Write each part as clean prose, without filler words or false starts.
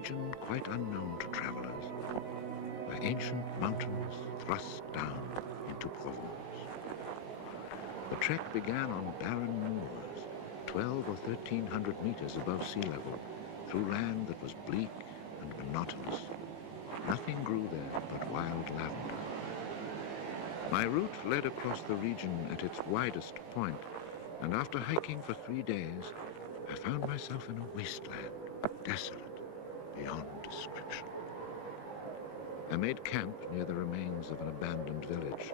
region quite unknown to travelers, where ancient mountains thrust down into Provence. The trek began on barren moors, 12 or 1,300 meters above sea level, through land that was bleak and monotonous. Nothing grew there but wild lavender. My route led across the region at its widest point, and after hiking for 3 days, I found myself in a wasteland, desolate beyond description. I made camp near the remains of an abandoned village.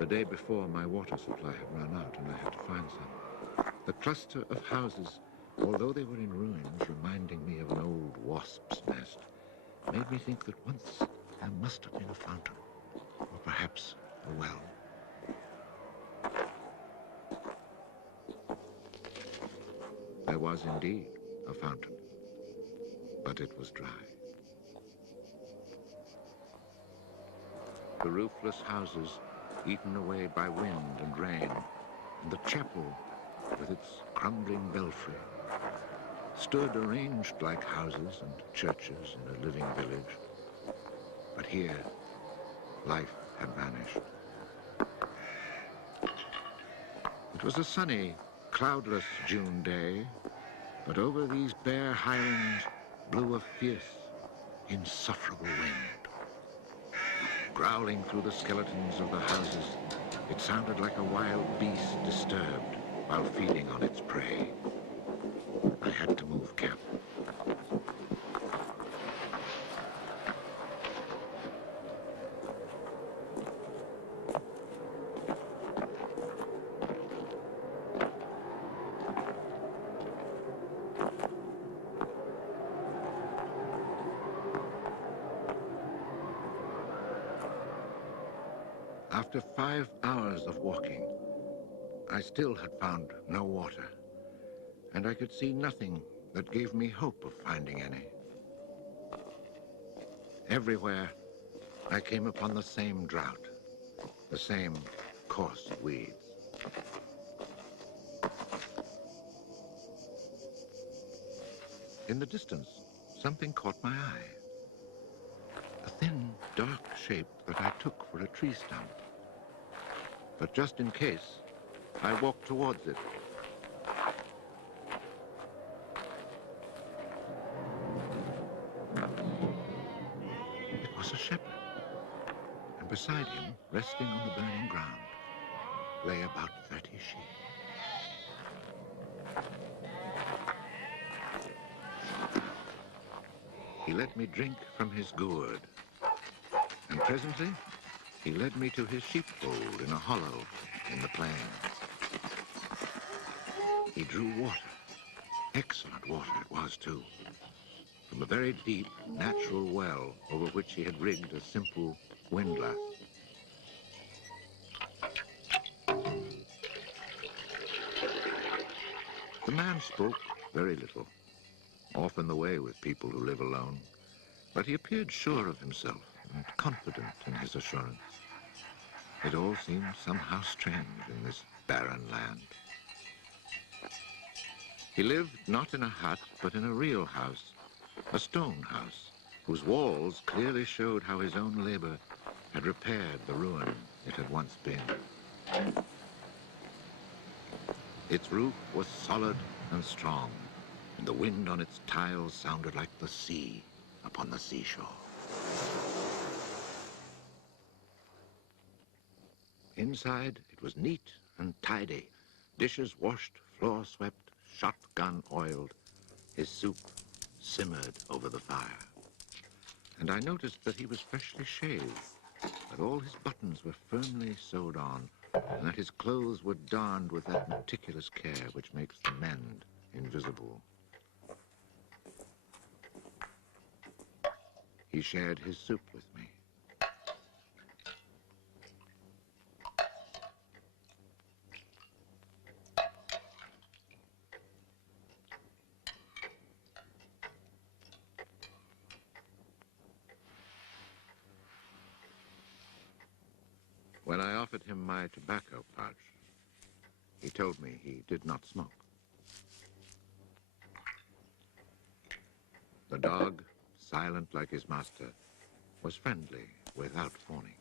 The day before, my water supply had run out and I had to find some. The cluster of houses, although they were in ruins, reminding me of an old wasp's nest, made me think that once there must have been a fountain, or perhaps a well. There was indeed a fountain, but it was dry. The roofless houses, eaten away by wind and rain, and the chapel with its crumbling belfry, stood arranged like houses and churches in a living village. But here, life had vanished. It was a sunny, cloudless June day, but over these bare highlands blew a fierce, insufferable wind. Growling through the skeletons of the houses, it sounded like a wild beast disturbed while feeding on its prey. I had to move camp. After 5 hours of walking, I still had found no water, and I could see nothing that gave me hope of finding any. Everywhere, I came upon the same drought, the same coarse weeds. In the distance, something caught my eye. A thin, dark shape that I took for a tree stump. But just in case, I walked towards it. It was a shepherd, and beside him, resting on the burning ground, lay about 30 sheep. He let me drink from his gourd, and presently he led me to his sheepfold in a hollow in the plain. He drew water. Excellent water it was, too, from a very deep, natural well over which he had rigged a simple windlass. The man spoke very little, often the way with people who live alone, but he appeared sure of himself and confident in his assurance. It all seemed somehow strange in this barren land. He lived not in a hut, but in a real house, a stone house, whose walls clearly showed how his own labor had repaired the ruin it had once been. Its roof was solid and strong, and the wind on its tiles sounded like the sea upon the seashore. Inside, it was neat and tidy, dishes washed, floor swept, shotgun oiled. His soup simmered over the fire. And I noticed that he was freshly shaved, that all his buttons were firmly sewed on, and that his clothes were darned with that meticulous care which makes the mend invisible. He shared his soup with me. When I offered him my tobacco pouch, he told me he did not smoke. The dog, silent like his master, was friendly without fawning.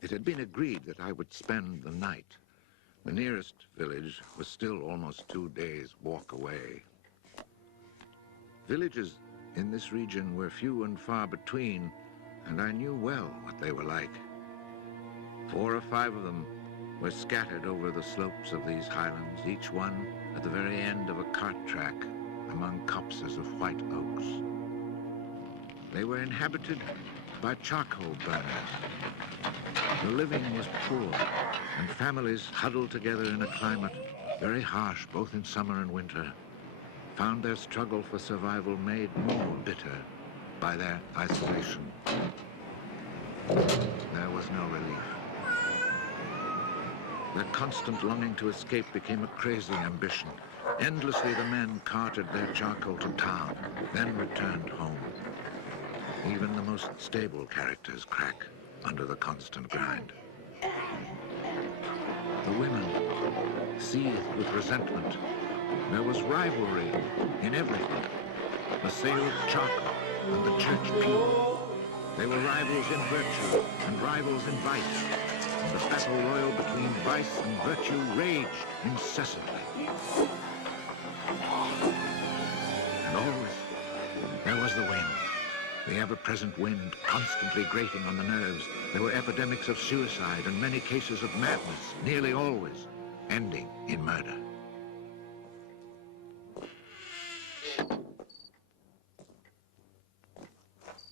It had been agreed that I would spend the night. The nearest village was still almost 2 days' walk away. Villages in this region were few and far between, and I knew well what they were like. 4 or 5 of them were scattered over the slopes of these highlands, each one at the very end of a cart track among copses of white oaks. They were inhabited by charcoal burners. The living was poor, and families huddled together in a climate very harsh both in summer and winter found their struggle for survival made more bitter by their isolation. There was no relief. Their constant longing to escape became a crazy ambition. Endlessly the men carted their charcoal to town, then returned home. Even the most stable characters crack under the constant grind. The women seethed with resentment. There was rivalry in everything. The sale of charcoal and the church pew. They were rivals in virtue and rivals in vice. And the battle royal between vice and virtue raged incessantly. And always there was the wind. The ever-present wind constantly grating on the nerves. There were epidemics of suicide and many cases of madness, nearly always ending in murder.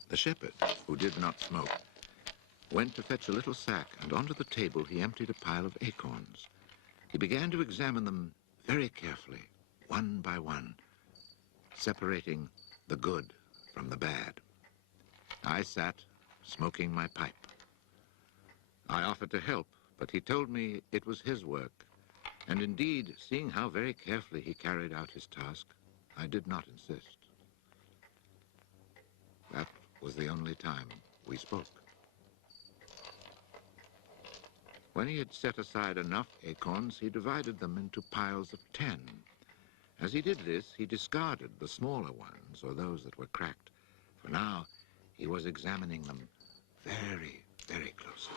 The shepherd, who did not smoke, went to fetch a little sack, and onto the table he emptied a pile of acorns. He began to examine them very carefully, one by one, separating the good from the bad. I sat, smoking my pipe. I offered to help, but he told me it was his work. And indeed, seeing how very carefully he carried out his task, I did not insist. That was the only time we spoke. When he had set aside enough acorns, he divided them into piles of 10. As he did this, he discarded the smaller ones, or those that were cracked. For now, he was examining them very, very closely.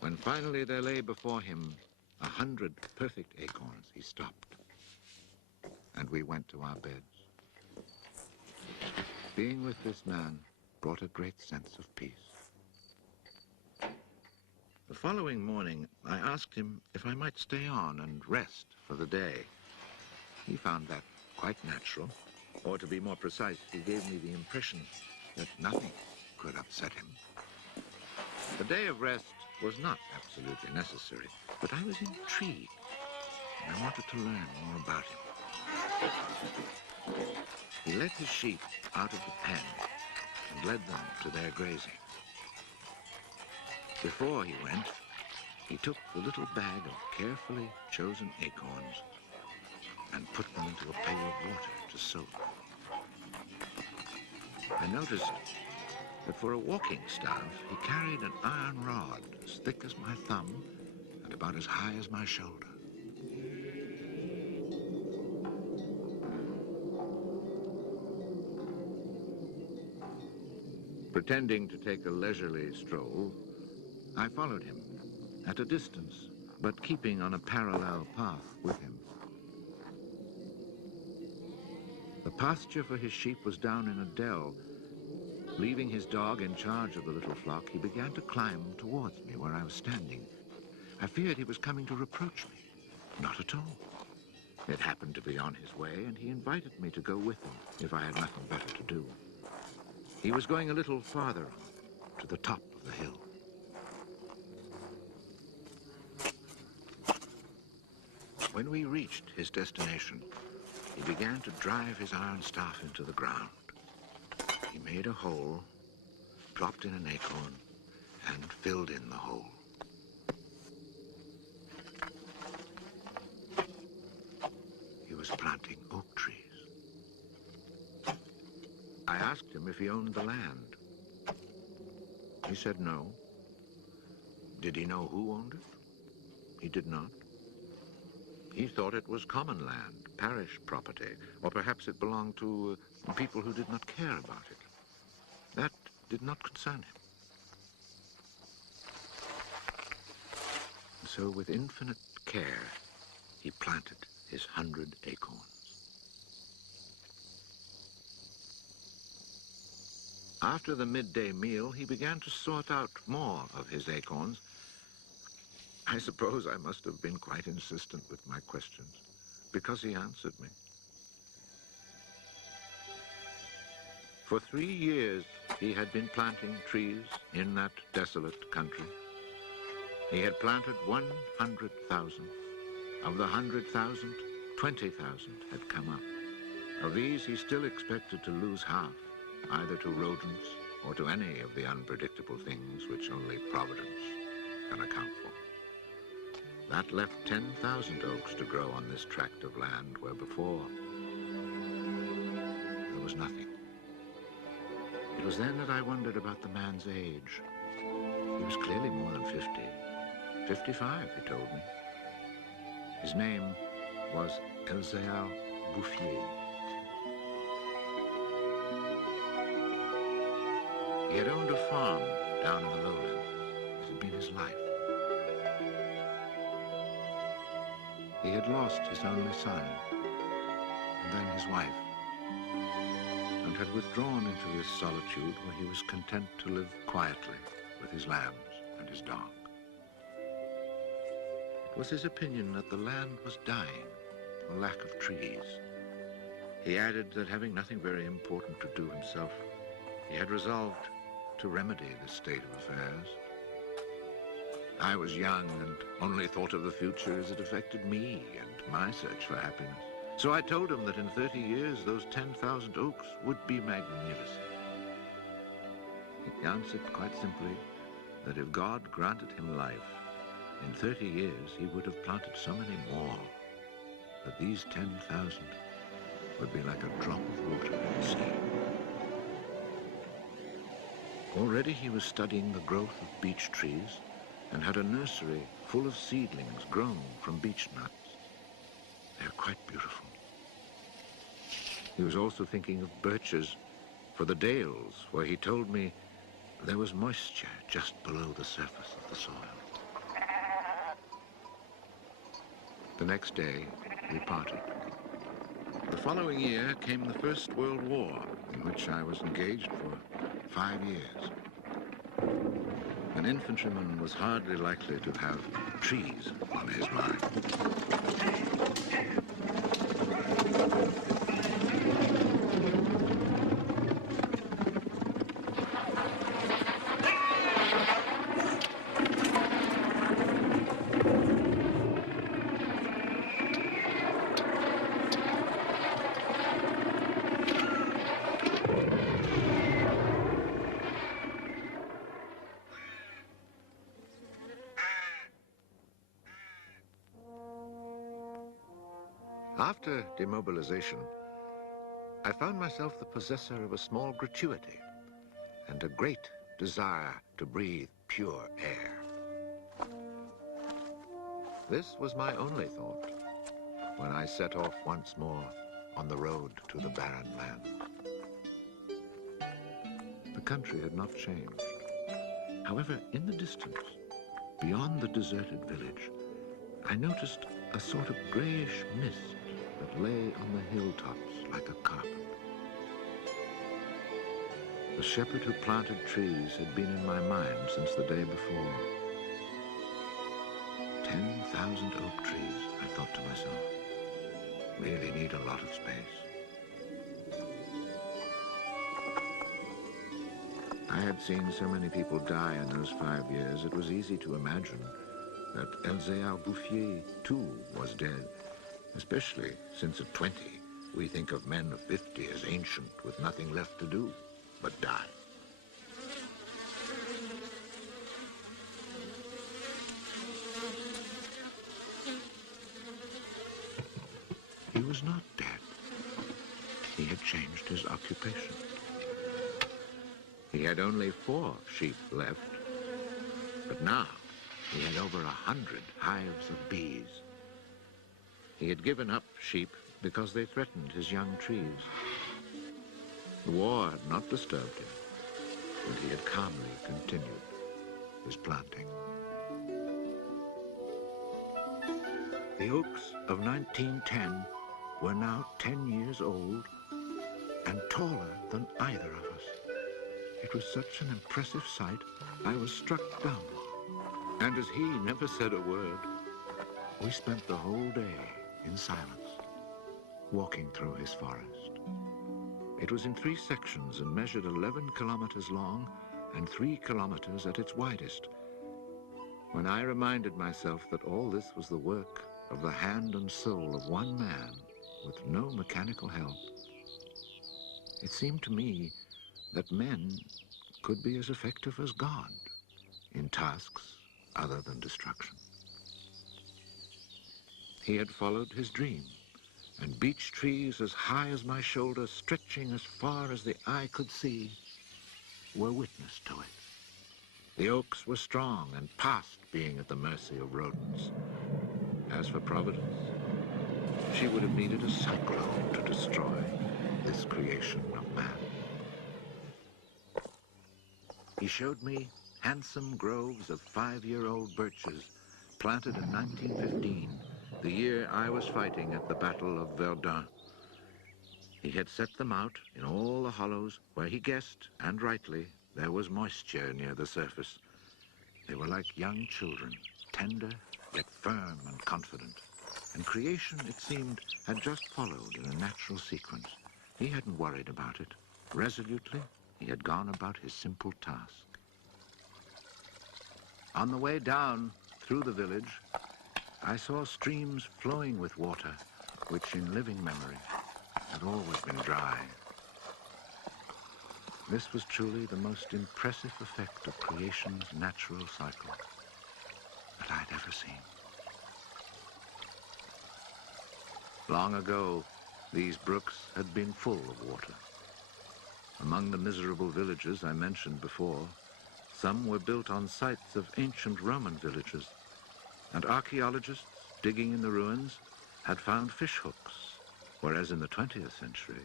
When finally there lay before him 100 perfect acorns, he stopped, and we went to our beds. Being with this man brought a great sense of peace. The following morning, I asked him if I might stay on and rest for the day. He found that quite natural, or to be more precise, he gave me the impression that nothing could upset him. The day of rest was not absolutely necessary, but I was intrigued, and I wanted to learn more about him. He let his sheep out of the pen and led them to their grazing. Before he went, he took the little bag of carefully chosen acorns and put them into a pail of water to soak. I noticed that for a walking staff, he carried an iron rod as thick as my thumb and about as high as my shoulder. Pretending to take a leisurely stroll, I followed him at a distance, but keeping on a parallel path with him. The pasture for his sheep was down in a dell. Leaving his dog in charge of the little flock, he began to climb towards me where I was standing. I feared he was coming to reproach me. Not at all. It happened to be on his way, and he invited me to go with him if I had nothing better to do. He was going a little farther on, to the top of the hill. When we reached his destination, he began to drive his iron staff into the ground. He made a hole, dropped in an acorn, and filled in the hole. He was planting oak trees. I asked him if he owned the land. He said no, Did he know who owned it? He did not. He thought it was common land, parish property, or perhaps it belonged to people who did not care about it. That did not concern him. So with infinite care, he planted his 100 acorns. After the midday meal, he began to sort out more of his acorns. I suppose I must have been quite insistent with my questions, because he answered me. For 3 years, he had been planting trees in that desolate country. He had planted 100,000. Of the 100,000, 20,000 had come up. Of these, he still expected to lose half, either to rodents or to any of the unpredictable things which only Providence can account for. That left 10,000 oaks to grow on this tract of land where before there was nothing. It was then that I wondered about the man's age. He was clearly more than 50. 55, he told me. His name was Elzéar Bouffier. He had owned a farm down in the lowlands. It had been his life. He had lost his only son, and then his wife, and had withdrawn into this solitude where he was content to live quietly with his lambs and his dog. It was his opinion that the land was dying for lack of trees. He added that having nothing very important to do himself, he had resolved to remedy this state of affairs. I was young and only thought of the future as it affected me and my search for happiness. So I told him that in 30 years, those 10,000 oaks would be magnificent. He answered quite simply that if God granted him life, in 30 years he would have planted so many more that these 10,000 would be like a drop of water in the sea. Already he was studying the growth of beech trees and had a nursery full of seedlings grown from beech nuts. They are quite beautiful. He was also thinking of birches for the dales, where he told me there was moisture just below the surface of the soil. The next day, we parted. The following year came the First World War, in which I was engaged for 5 years. An infantryman was hardly likely to have trees on his mind. After demobilization, I found myself the possessor of a small gratuity and a great desire to breathe pure air. This was my only thought when I set off once more on the road to the barren land. The country had not changed. However, in the distance, beyond the deserted village, I noticed a sort of grayish mist that lay on the hilltops like a carpet. The shepherd who planted trees had been in my mind since the day before. 10,000 oak trees, I thought to myself, really need a lot of space. I had seen so many people die in those 5 years, it was easy to imagine that Elzéar Bouffier, too, was dead, especially since at 20, we think of men of 50 as ancient with nothing left to do but die. He was not dead. He had changed his occupation. He had only 4 sheep left, but now He had over 100 hives of bees. He had given up sheep because they threatened his young trees. The war had not disturbed him, and he had calmly continued his planting. The oaks of 1910 were now 10 years old and taller than either of us. It was such an impressive sight, I was struck dumb. And as he never said a word, we spent the whole day in silence, walking through his forest. It was in 3 sections and measured 11 kilometers long and 3 kilometers at its widest. When I reminded myself that all this was the work of the hand and soul of one man with no mechanical help, it seemed to me that men could be as effective as God in tasks other than destruction. He had followed his dream, and beech trees as high as my shoulder, stretching as far as the eye could see, were witness to it. The oaks were strong and past being at the mercy of rodents. As for Providence, she would have needed a cyclone to destroy this creation of man. He showed me handsome groves of 5-year-old birches planted in 1915, the year I was fighting at the Battle of Verdun. He had set them out in all the hollows where he guessed, and rightly, there was moisture near the surface. They were like young children, tender yet firm and confident. And creation, it seemed, had just followed in a natural sequence. He hadn't worried about it. Resolutely, he had gone about his simple task. On the way down through the village, I saw streams flowing with water, which in living memory had always been dry. This was truly the most impressive effect of creation's natural cycle that I'd ever seen. Long ago, these brooks had been full of water. Among the miserable villages I mentioned before, some were built on sites of ancient Roman villages, and archaeologists digging in the ruins had found fish hooks, whereas in the 20th century,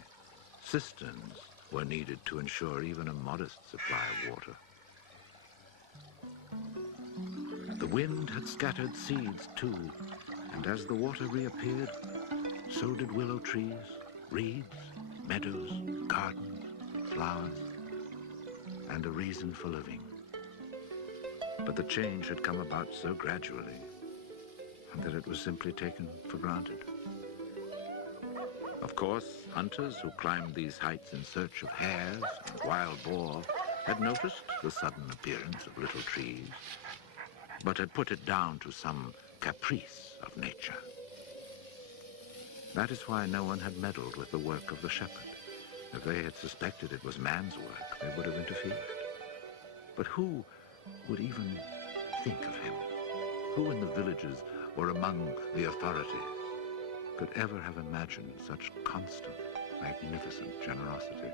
cisterns were needed to ensure even a modest supply of water. The wind had scattered seeds too, and as the water reappeared, so did willow trees, reeds, meadows, gardens, flowers, and a reason for living. But the change had come about so gradually, and that it was simply taken for granted. Of course, hunters who climbed these heights in search of hares and wild boar had noticed the sudden appearance of little trees, but had put it down to some caprice of nature. That is why no one had meddled with the work of the shepherd. If they had suspected it was man's work, they would have interfered. But who would even think of him? Who in the villages or among the authorities could ever have imagined such constant, magnificent generosity?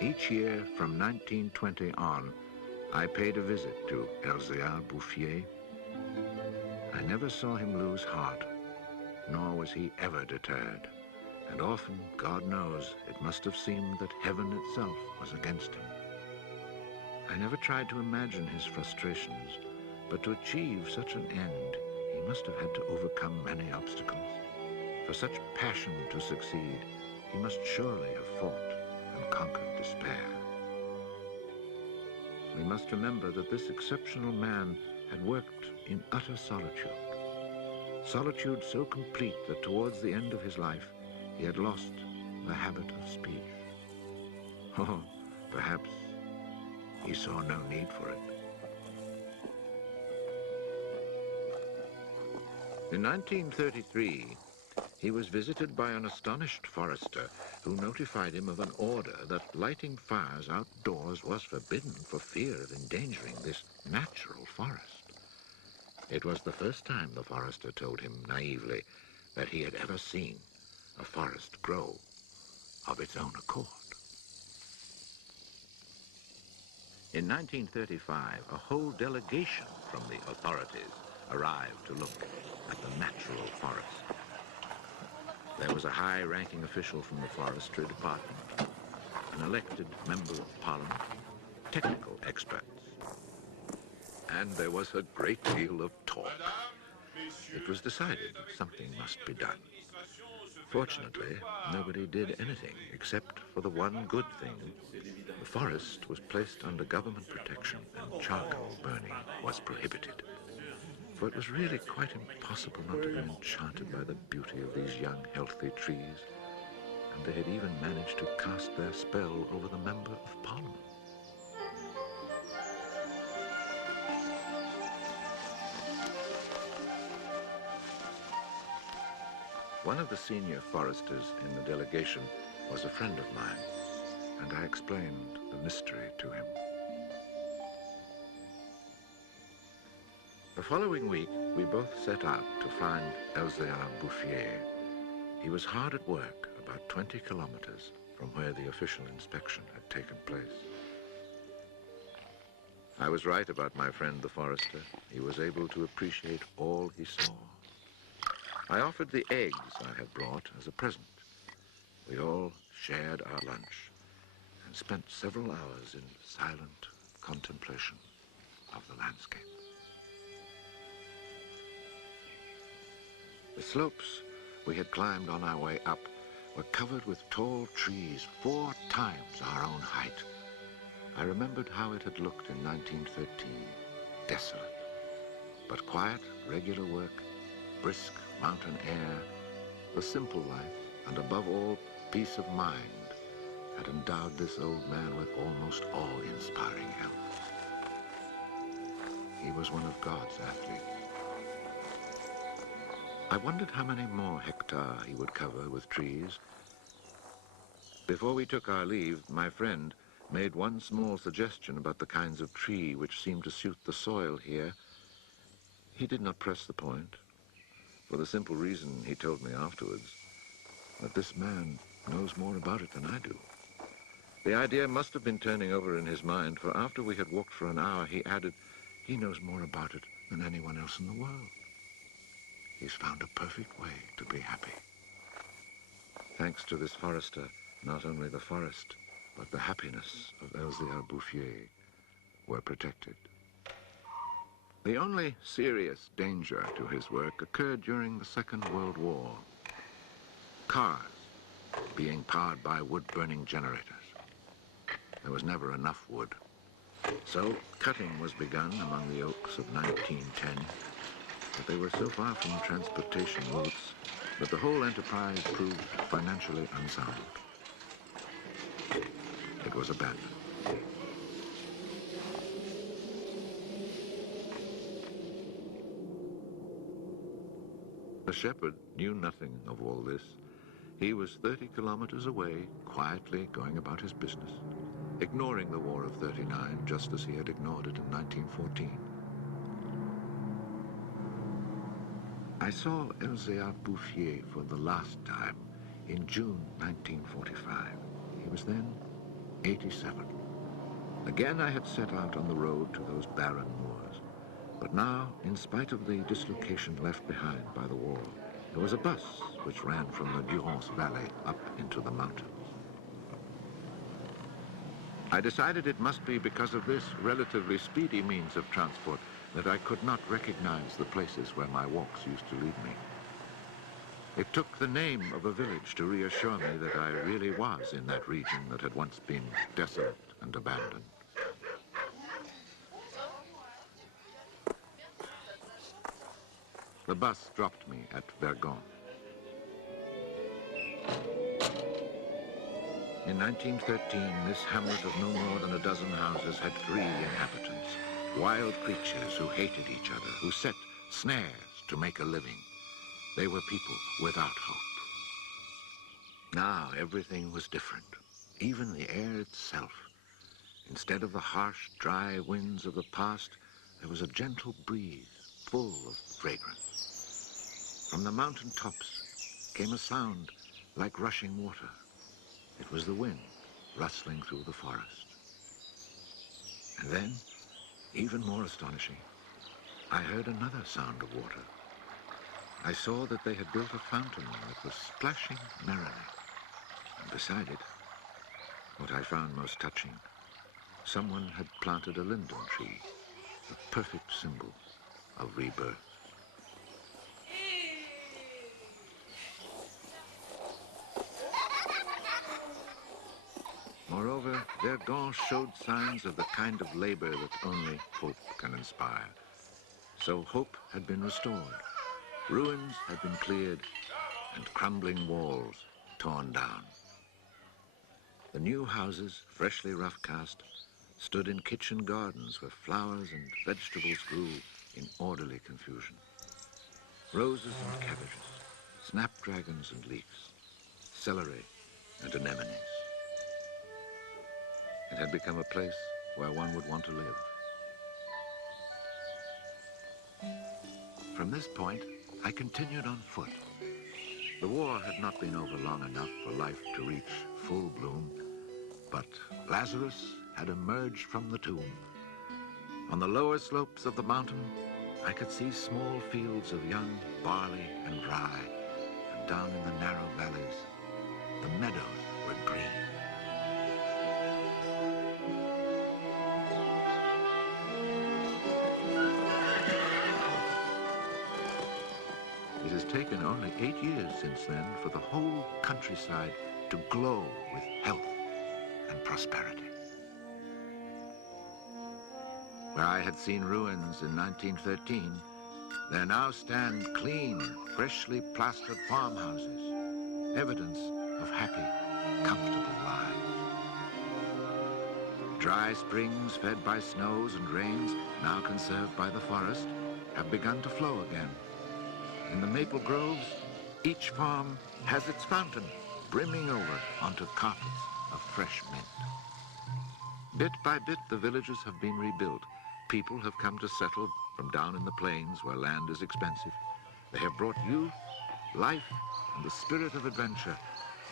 Each year from 1920 on, I paid a visit to Elzéar Bouffier. I never saw him lose heart, nor was he ever deterred. And often, God knows, it must have seemed that heaven itself was against him. I never tried to imagine his frustrations, but to achieve such an end, he must have had to overcome many obstacles. For such passion to succeed, he must surely have fought and conquered despair. We must remember that this exceptional man had worked in utter solitude. Solitude so complete that towards the end of his life, he had lost the habit of speech. Oh, perhaps he saw no need for it. In 1933, he was visited by an astonished forester who notified him of an order that lighting fires outdoors was forbidden for fear of endangering this natural forest. It was the first time, the forester told him naively, that he had ever seen a forest grow of its own accord. In 1935, a whole delegation from the authorities arrived to look at the natural forest. There was a high-ranking official from the forestry department, an elected member of parliament, technical experts, and there was a great deal of talk. It was decided something must be done. Fortunately, nobody did anything except for the one good thing. The forest was placed under government protection and charcoal burning was prohibited. For it was really quite impossible not to be enchanted by the beauty of these young, healthy trees. And they had even managed to cast their spell over the Member of Parliament. One of the senior foresters in the delegation was a friend of mine, and I explained the mystery to him. The following week, we both set out to find Elzéar Bouffier. He was hard at work about 20 kilometers from where the official inspection had taken place. I was right about my friend the forester. He was able to appreciate all he saw. I offered the eggs I had brought as a present. We all shared our lunch and spent several hours in silent contemplation of the landscape. The slopes we had climbed on our way up were covered with tall trees 4 times our own height. I remembered how it had looked in 1913, desolate, but quiet, regular work, brisk mountain air, the simple life, and above all, peace of mind, had endowed this old man with almost awe-inspiring health. He was one of God's athletes. I wondered how many more hectares he would cover with trees. Before we took our leave, my friend made one small suggestion about the kinds of tree which seemed to suit the soil here. He did not press the point, for the simple reason, he told me afterwards, that this man knows more about it than I do. The idea must have been turning over in his mind, for after we had walked for an hour, he added, he knows more about it than anyone else in the world. He's found a perfect way to be happy. Thanks to this forester, not only the forest, but the happiness of Elzéar Bouffier were protected. The only serious danger to his work occurred during the Second World War. Cars being powered by wood-burning generators. There was never enough wood. So cutting was begun among the oaks of 1910, but they were so far from transportation routes that the whole enterprise proved financially unsound. It was abandoned. The shepherd knew nothing of all this. He was 30 kilometers away, quietly going about his business, ignoring the War of '39 just as he had ignored it in 1914. I saw Elzéar Bouffier for the last time in June 1945. He was then 87. Again I had set out on the road to those barren moors. But now, in spite of the dislocation left behind by the war, there was a bus which ran from the Durance Valley up into the mountains. I decided it must be because of this relatively speedy means of transport that I could not recognize the places where my walks used to lead me. It took the name of a village to reassure me that I really was in that region that had once been desolate and abandoned. The bus dropped me at Vergon. In 1913, this hamlet of no more than a dozen houses had 3 inhabitants, wild creatures who hated each other, who set snares to make a living. They were people without hope. Now everything was different, even the air itself. Instead of the harsh, dry winds of the past, there was a gentle breeze full of fragrance. From the mountain tops came a sound like rushing water. It was the wind rustling through the forest. And then, even more astonishing, I heard another sound of water. I saw that they had built a fountain that was splashing merrily. And beside it, what I found most touching, someone had planted a linden tree, the perfect symbol of rebirth. Moreover, their dance showed signs of the kind of labor that only hope can inspire. So hope had been restored, ruins had been cleared, and crumbling walls torn down. The new houses, freshly rough-cast, stood in kitchen gardens where flowers and vegetables grew in orderly confusion. Roses and cabbages, snapdragons and leeks, celery and anemones. It had become a place where one would want to live. From this point, I continued on foot. The war had not been over long enough for life to reach full bloom, but Lazarus had emerged from the tomb. On the lower slopes of the mountain, I could see small fields of young barley and rye, and down in the narrow valleys, the meadows were green. It has taken only 8 years since then for the whole countryside to glow with health and prosperity. Where I had seen ruins in 1913, there now stand clean, freshly plastered farmhouses, evidence of happy, comfortable lives. Dry springs fed by snows and rains, now conserved by the forest, have begun to flow again. In the maple groves, each farm has its fountain brimming over onto carpets of fresh mint. Bit by bit, the villages have been rebuilt. People have come to settle from down in the plains where land is expensive. They have brought youth, life, and the spirit of adventure.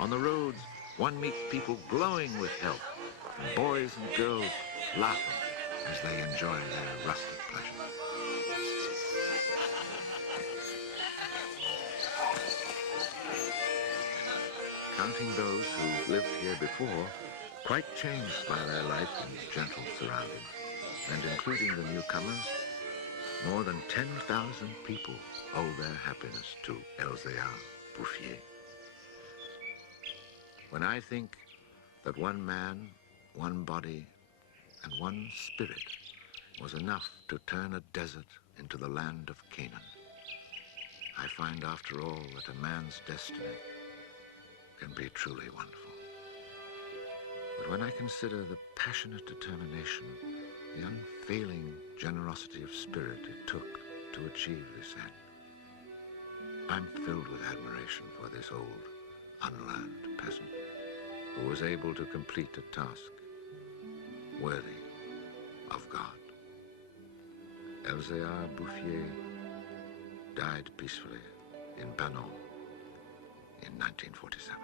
On the roads, one meets people glowing with health, and boys and girls laughing as they enjoy their rustic pleasures. Counting those who lived here before, quite changed by their life in gentle surroundings, and including the newcomers, more than 10,000 people owe their happiness to Elzéar Bouffier. When I think that one man, one body, and one spirit was enough to turn a desert into the land of Canaan, I find after all that a man's destiny can be truly wonderful. But when I consider the passionate determination, the unfailing generosity of spirit it took to achieve this end, I'm filled with admiration for this old, unlearned peasant who was able to complete a task worthy of God. Elzéar Bouffier died peacefully in Banon in 1947.